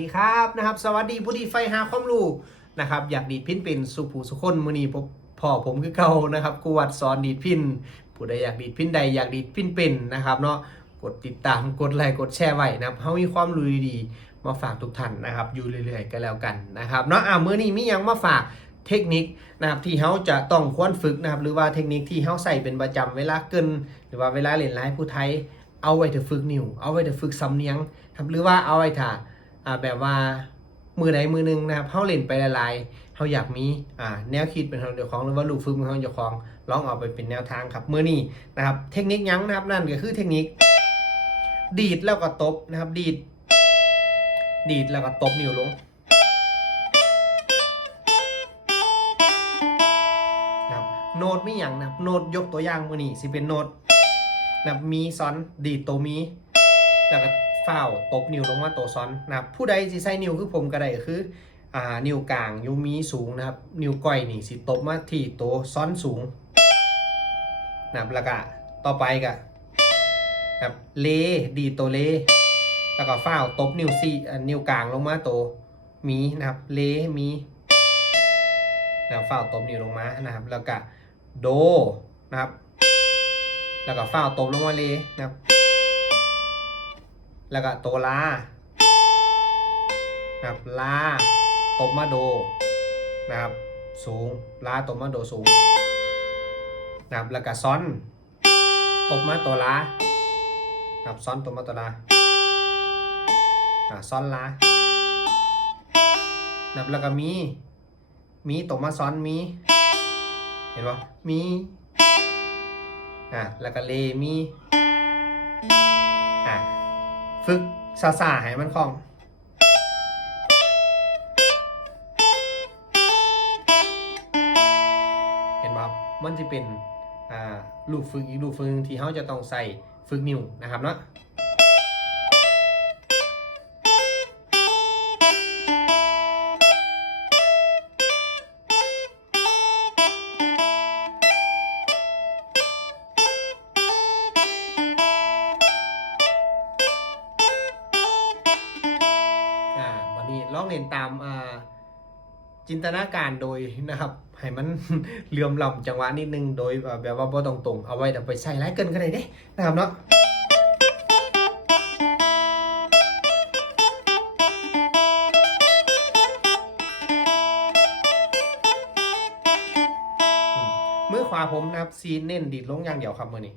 ดีครับนะครับสวัสดีผู้ที่ใฝ่หาความรู้นะครับอยากดีดพินเป็นสุผู้สุคนมื้อนี้พ่อผมคือเก่านะครับครูวัดสอนดีดพินผู้ใดอยากดีดพินใดอยากดีดพินเป็นนะครับเนาะกดติดตามกดไลค์กดแชร์ไว้นะครับเฮามีความรู้ดีๆมาฝากทุกท่านนะครับอยู่เรื่อยๆกันแล้วกันนะครับเนาะมื้อนี้มีหยังมาฝากเทคนิคนะครับที่เฮาจะต้องควรฝึกนะครับหรือว่าเทคนิคที่เฮาใส่เป็นประจำเวลาเกินหรือว่าเวลาเล่นไลฟ์ผู้ไทยเอาไว้จะฝึกนิ้วเอาไว้จะฝึกสำเนียงครับหรือว่าเอาไว้ถ้าแบบว่ามือใดมือหนึ่งนะครับเฮาเล่นไปหลายๆเฮาอยากมีแนวคิดเป็นของเจ้าของหรือว่าลูกฝึกเป็นของเจ้าของลองเอาไปเป็นแนวทางครับมื้อนี้นะครับเทคนิคยังนะครับนั่นก็คือเทคนิคดีดแล้วก็ตบนะครับดีดแล้วก็ตบนิ้วลงนะครับโน้ตมีหยังนะครับโน้ตยกตัวอย่างมื้อนี้สิเป็นโน้ตนะครับมีซ้อนดีดตัวมีแล้วก็ฝ้าวตบนิ้วลงมาตัวซ้อนนะครับผู้ใดสิใส่นิ้วคือผมก็ได้ก็คือนิ้วกลางอยู่มีสูงนะครับนิ้วก้อยนี่สิตบมาที่ตัวซ้อนสูงนะครับแล้วก็ต่อไปก็นะครับเลดีตัวเลแล้วก็ฝ้าวตบนิ้วกลางลงมาตัวมีนะครับเลมีแล้วฝ้าวตบนิ้วลงมานะครับแล้วก็โดนะครับแล้วก็ฝ้าวตบลงมาเลนะครับแล้วก็ตัวลานะครับลาตบมาโดนะครับสูงลาตบมาโดสูงนะครับแล้วก็ซ้อนตบมาตัวลานะครับซ้อนตบมาตัวลาซ้อนลานะครับแล้วก็มีตบมาซ้อนมีเห็นปะมีแล้วก็เลมีฝึกซาให้มันคล่องเห็นป่ะมันจะเป็นลูกฝึกอีกลูกฝึกที่เขาจะต้องใส่ฝึกนิ้วนะครับเนาะวันนี้ลองเล่นตามจินตนาการโดยนะครับให้มันเหลื่อมล้ำจังหวะนิดนึงโดยแบบว่าบ่ตรงๆเอาไว้แต่ไปใส่ไลฟ์เกินก็ได้เด้นะครับเนาะมือขวาผมนะครับซีเน้นดีดลงอย่างเดียวครับมือนี้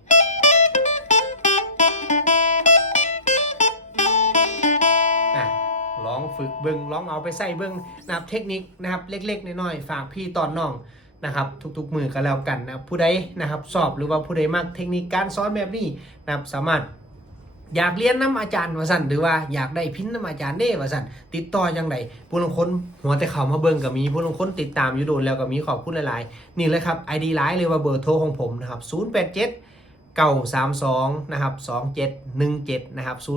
ลองฝึกเบิ้งลองเอาไปใส่เบิ้งนะครับเทคนิคนะครับเล็กๆน้อยๆฝากพี่ตอนน้องนะครับทุกๆมือก็แล้วกันนะผู้ใดนะครับสอบหรือว่าผู้ใดมักเทคนิคการสอนแบบนี้นะครับสามารถอยากเรียนน้ำอาจารย์ว่าสั่นหรือว่าอยากได้พินน้ำอาจารย์เด้ว่าสั่นติดต่อยังไงผู้ลงคนหัวแต่เขามาเบิ้งกับมีผู้ลงคนติดตามอยู่โดนแล้วก็มีขอบคุณหลายๆนี่เลยครับ ID ไลน์เลยว่าเบอร์โทรของผมนะครับ087 932นะครับ2717นะครับ087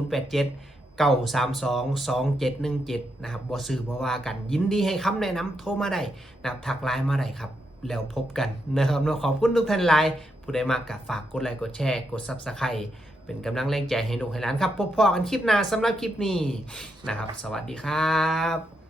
9322717นะครับบ่ซื้อบ่ว่ากันยินดีให้คำแนะนำโทรมาได้นะครับทักไลน์มาได้ครับแล้วพบกันนะครับขอบคุณทุกท่านไลน์ผู้ใดมากกับฝากกดไลค์กดแชร์กด Subscribe เป็นกำลังแรงใจให้ลูกให้หลานครับพบกันคลิปหน้าสำหรับคลิปนี้นะครับสวัสดีครับ